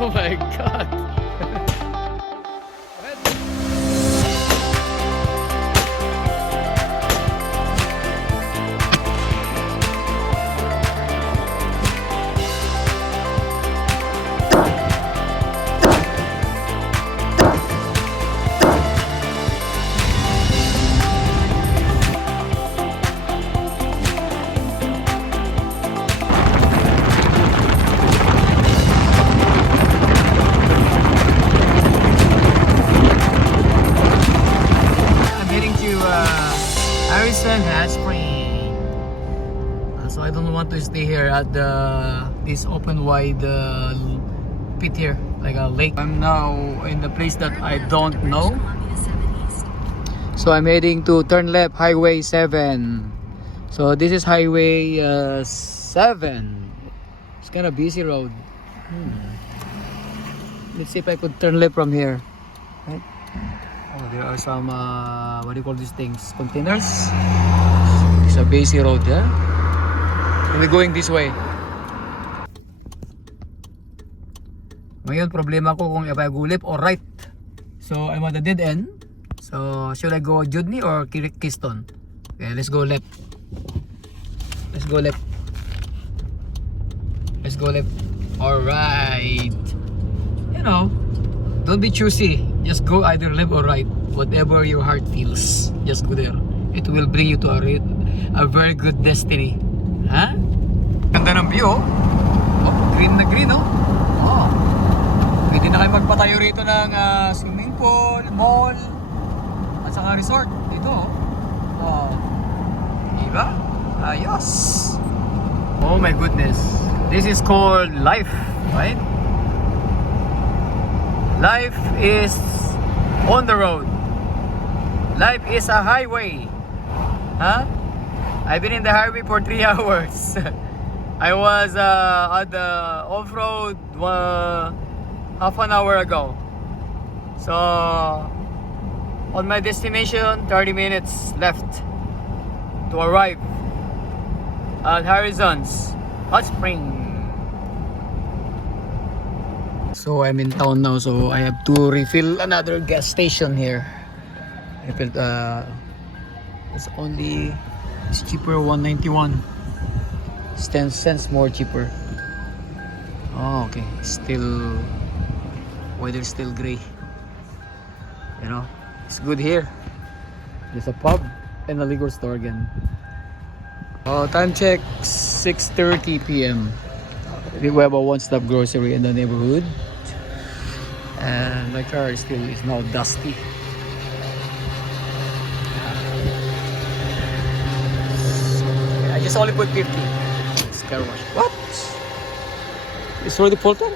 Oh my god. Harrison Hot Spring. So I don't want to stay here at this open wide pit here, like a lake. I'm now in the place that I don't know. So I'm heading to turn left Highway 7. So this is Highway 7. It's kind of busy road. Let's see if I could turn left from here. Right? Oh, there are some what do you call these things? Containers. It's a busy road there. We're going this way. Ngayon problema ko kung if I go left or right. So I'm at the dead end. So should I go Judney or Keystone? Okay, let's go left. Let's go left. Let's go left. Alright. You know, don't be choosy. Just go either left or right. Whatever your heart feels, just go there. It will bring you to a very good destiny. Ha? Ganda ng view. Oh, green na green, oh. Oh. Pwede na kayo magpatayo rito ng swimming pool, mall, at saka resort. Dito, oh. Oh. Diba? Ayos. Oh my goodness. This is called life, right? Life is on the road. Life is a highway. Huh? I've been in the highway for 3 hours. I was at the off-road half an hour ago. So on my destination, 30 minutes left to arrive at Harrison's Hot Spring. So I'm in town now, so I have to refill another gas station here. It's cheaper, 191. It's 10 cents more cheaper. Oh, okay. Still, weather's still gray. You know, it's good here. There's a pub and a liquor store again. Oh, time check 6:30 p.m. We have a one-stop grocery in the neighborhood. And my car is now dusty. I just only put 50. It's car wash. What? It's already full tank?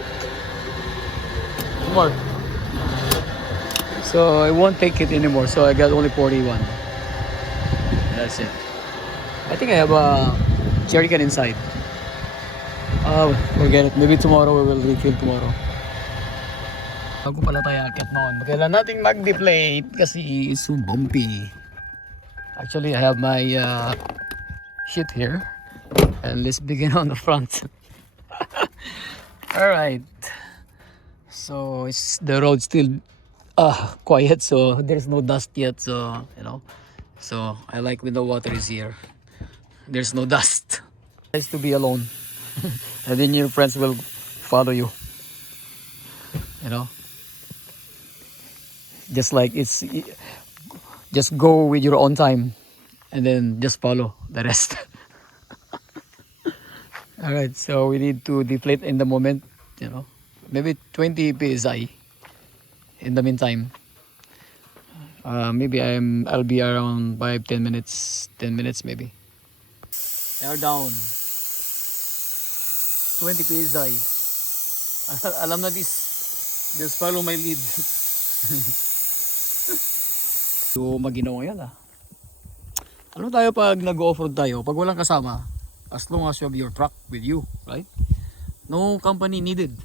More. So I won't take it anymore. So I got only 41. That's it. I think I have a jerry can inside. Forget it. Maybe tomorrow we will refill tomorrow. Bago pala tayo akit noon, kailan natin mag-deflate kasi it's so bumpy. Actually, I have my shit here. And let's begin on the front. Alright. So, the road still quiet, so there's no dust yet. So, you know. So, I like when the water is here. There's no dust. Nice to be alone. And then your friends will follow you. You know. Just like just go with your own time and then just follow the rest. Alright, so we need to deflate in the moment, you know, maybe 20 psi in the meantime. Maybe I'll be around 5-10 minutes, 10 minutes maybe. Air down 20 psi. Alam na this, just follow my lead. So maginaw yan Ano tayo pag nag-off-road tayo? Pag walang kasama, as long as you have your truck with you, right? No company needed.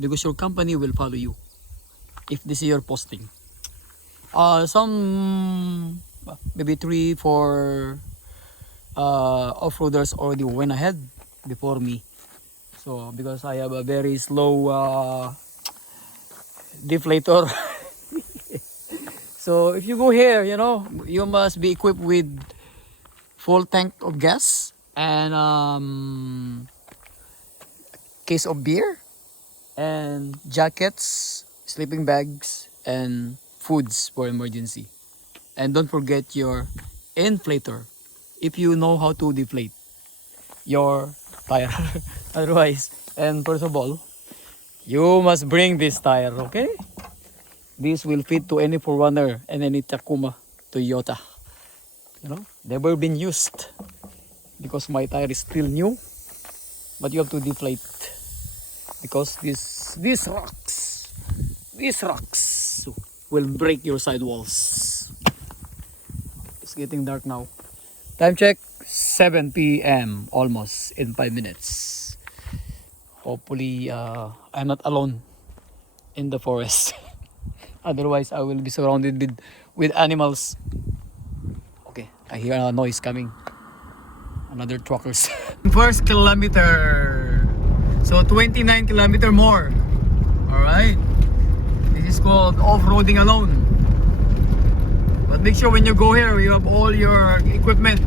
Because your company will follow you. If this is your posting. Some maybe 3-4 off-roaders already went ahead before me. So because I have a very slow deflator. So if you go here, you know, you must be equipped with full tank of gas and case of beer and jackets, sleeping bags, and foods for emergency. And don't forget your inflator if you know how to deflate your tire. Otherwise, and first of all, you must bring this tire, okay? This will fit to any 4Runner and any Takuma Toyota. You know, never been used because my tire is still new. But you have to deflate because these rocks will break your sidewalls. It's getting dark now. Time check, 7 p.m. almost in 5 minutes. Hopefully, I'm not alone in the forest. Otherwise, I will be surrounded with animals. Okay, I hear a noise coming. Another truckers. First kilometer. So 29 kilometer more. Alright. This is called off-roading alone. But make sure when you go here, you have all your equipment,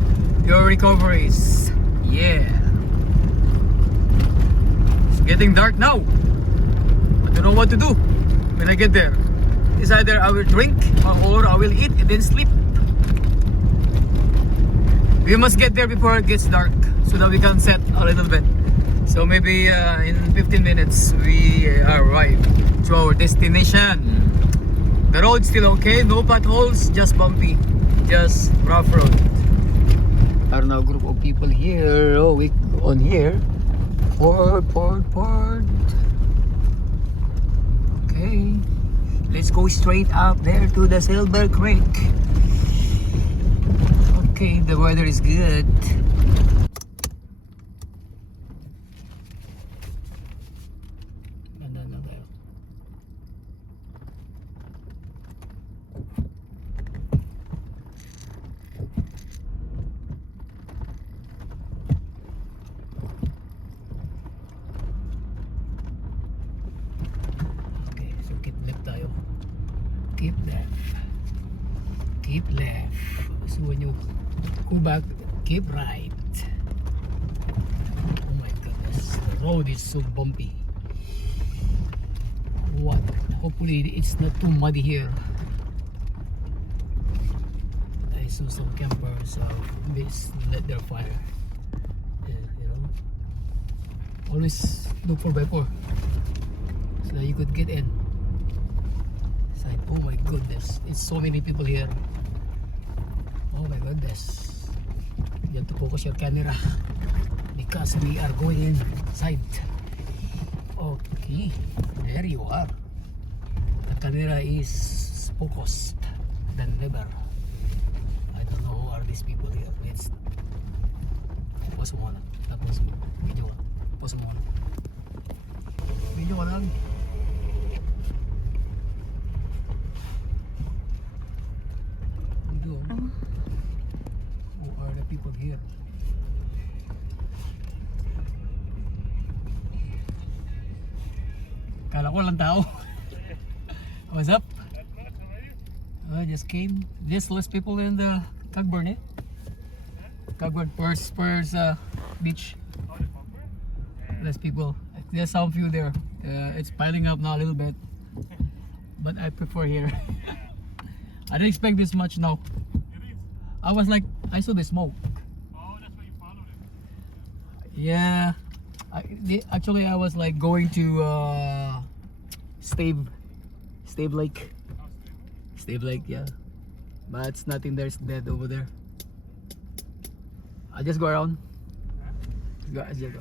your recoveries. Yeah. It's getting dark now. I don't know what to do when I get there. It's either I will drink or I will eat and then sleep. We must get there before it gets dark so that we can set a little bit. So maybe in 15 minutes we arrive to our destination. The road's still okay, no potholes, just bumpy, just rough road. There are now a group of people here, on here. Port. Okay, let's go straight up there to the Silver Creek. Okay, the weather is good. Okay, so keep left tayo. Keep left. So when you go back, keep right. Oh my goodness, the road is so bumpy. What? Hopefully it's not too muddy here. I saw some campers lit their fire. Yeah, you know, always look for by 4 so that you could get in. It's like, oh my goodness, it's so many people here. Oh my goodness. You have to focus your camera because we are going inside. Okay, there you are. The camera is focused than ever. I don't know who are these people here. Let's pause mo na. Tapos video. Pause mo na. Video ka lang. Video. Who are the people here? Kala ko lang tao. What's up? I just came. There's less people in the Cagburn, eh? Cagburn, Spurs beach. Less people. There's some few there. It's piling up now a little bit. But I prefer here. I didn't expect this much now. I was like, I saw the smoke. Oh, that's why you followed it. Yeah. Actually, I was like going to Stave Lake. Stave Lake, yeah. But it's nothing there. It's dead over there. I'll just go around. I'll just go.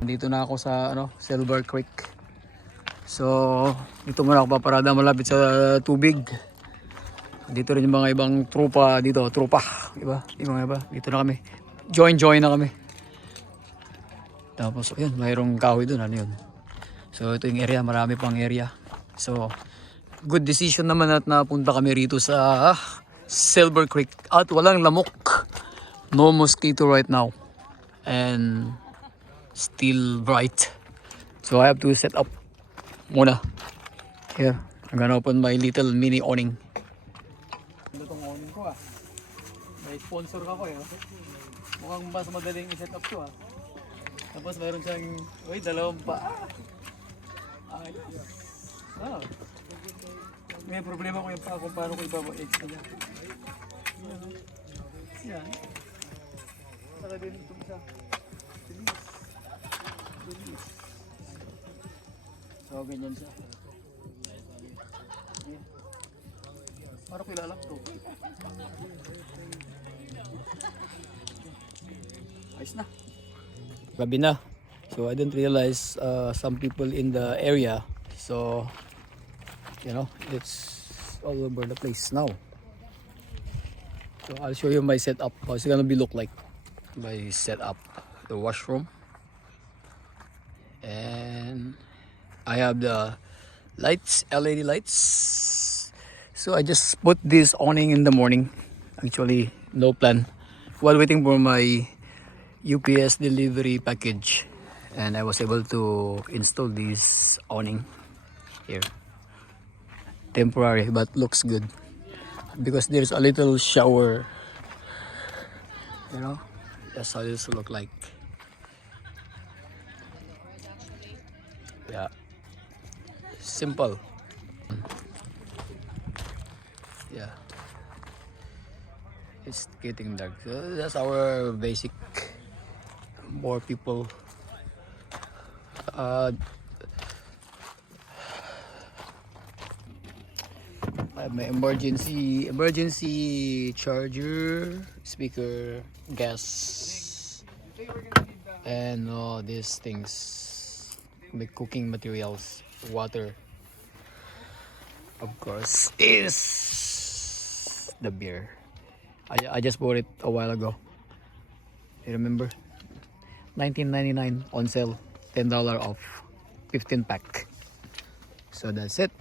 Dito na ako sa Silver Creek. So, dito muna ako paparada malapit sa tubig. Dito rin yung mga ibang tropa dito, iba? Dito na kami. Join na kami. Tapos, ayun, mayroong kahoy doon, ano yun. So, ito yung area, marami pang area. So, good decision naman at napunta kami rito sa Silver Creek at walang lamok. No mosquito right now. And still bright. So I have to set up muna. Here, I'm gonna open my little mini awning. Ito tong awning ko May sponsor ako Mukhang mas madaling i-set up to Tapos mayroon siyang, dalawang pa. May problema ko yung pa kung paano ko ibaba-edge niya. Yan. Saka din itong isa. Bilis. So, ganyan siya. Parang kilala ko. Ayos na. Gabi na. So, I didn't realize some people in the area. So, you know, it's all over the place now. So, I'll show you my setup. How it's gonna be look like. My setup. The washroom. And I have the lights, LED lights. So I just put this awning in the morning. Actually, no plan. While waiting for my UPS delivery package. And I was able to install this awning here. Temporary, but looks good. Because there's a little shower. You know, that's how this look like. Yeah, simple. Yeah, it's getting dark. So that's our basic. More people. I have my emergency charger, speaker, gas, and all these things. My cooking materials, water, of course, is the beer. I just bought it a while ago. You remember? $19.99 on sale, $10 off, 15 pack. So that's it.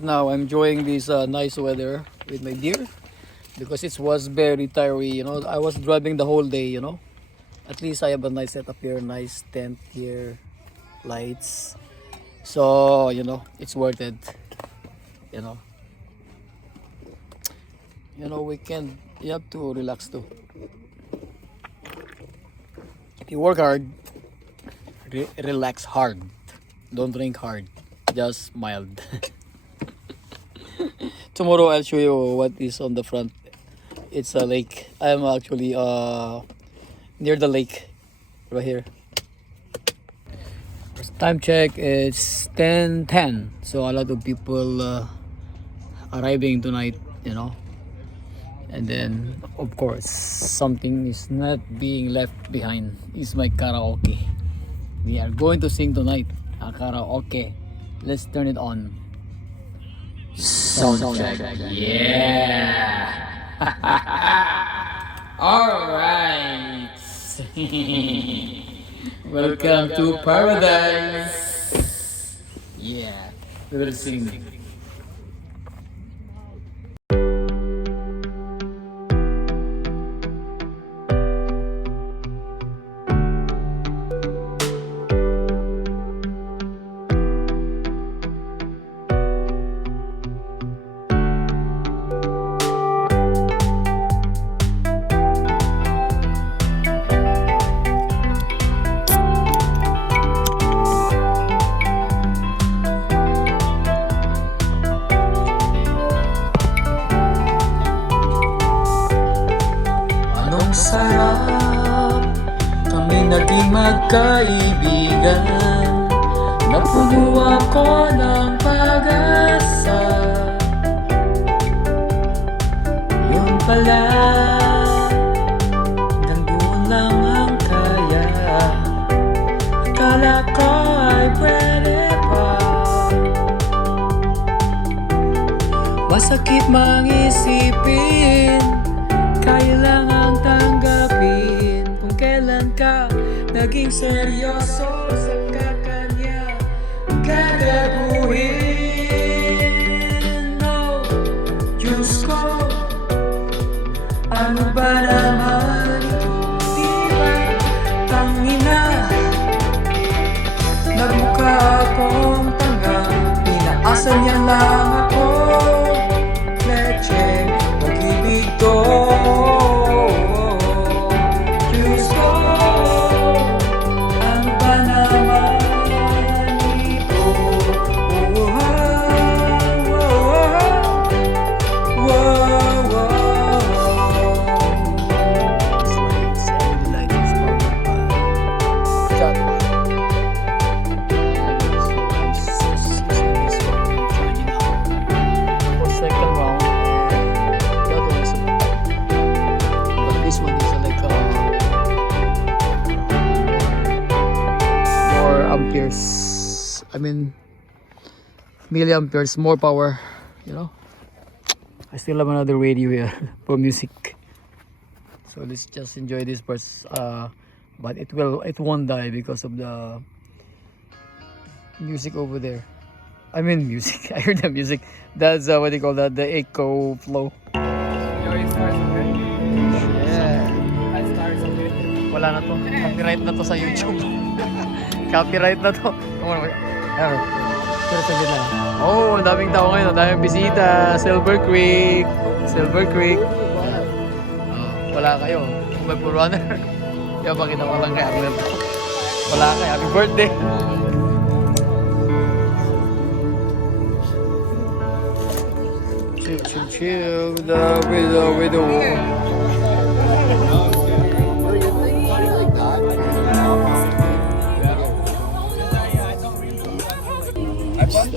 Now I'm enjoying this nice weather with my deer because it was very tiring. You know, I was driving the whole day. You know, at least I have a nice setup here, nice tent here. Lights, so you know it's worth it. You know weekend you have to relax too. If you work hard, relax hard. Don't drink hard, just mild. Tomorrow I'll show you what is on the front. It's a lake. I am actually near the lake right here. Time check, it's 10:10, so a lot of people arriving tonight, you know. And then of course something is not being left behind is my karaoke. We are going to sing tonight a karaoke. Let's turn it on. Sound check. Yeah. All right. Welcome to paradise. Yeah, we will sing. Sarap, kami naging magkaibigan. Napuno ako ng pag-asa. Yun pala, hanggang lang ang kaya. Akala ko ay pwede pa. Masakit mang isipin, kailangang tanggapin kung kailan ka naging seryoso sa kakanya gagaguhin. Ano ba naman ito? Di ba tangina? Nagmukha akong tanga, inaasan niya lang ako. Leche, pag-ibig to. Diyos ko, ano ba naman ito? Oh, amperes, I mean milliamperes, more power, you know. I still have another radio here for music, so let's just enjoy this first. But it won't die because of the music over there. I mean music. I heard the music. That's what they call that, the echo flow. Yeah. Wala na to. Copyright na to sa YouTube. Copyright na to. Oh, ang daming tao ngayon. Ang daming bisita. Silver Creek. Silver Creek. Wala kayo. May pool runner. Kaya pakita ko lang kay Aglet. Wala kayo. Happy birthday. Chill, chill, chill. With the war.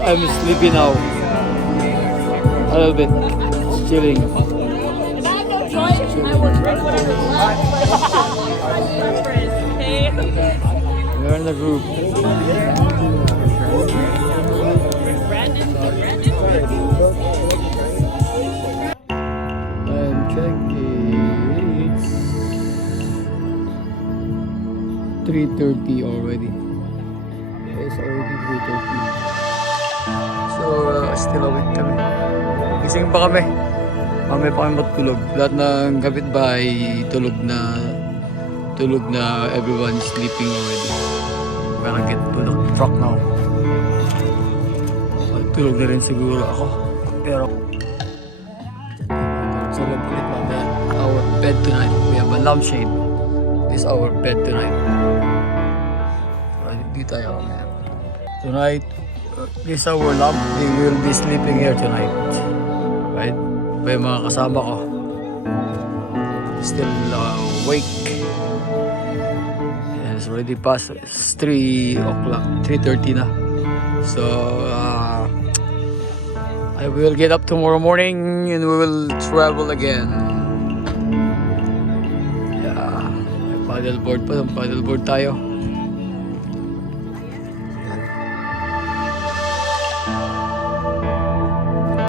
I'm sleepy now. A little bit. Chilling. We're in the group. I'm checking. It's 3:30 already. It's already 3:30. So, still awake kami. Gising pa kami. Mamaya pa kami matulog. Lahat ng kapitbahay tulog na everyone is sleeping already. We're gonna get to the truck now. Tulog na rin siguro ako. Pero so ulit mamaya. Our bed tonight. We have a lampshade. This is our bed tonight. Dito tayo mamaya. Tonight, this is our lamp. We will be sleeping here tonight. Right? May mga kasama ko. Still awake. And it's already past. It's 3 o'clock. 3:30 na. So, I will get up tomorrow morning and we will travel again. Yeah. May paddleboard pa. Paddleboard tayo.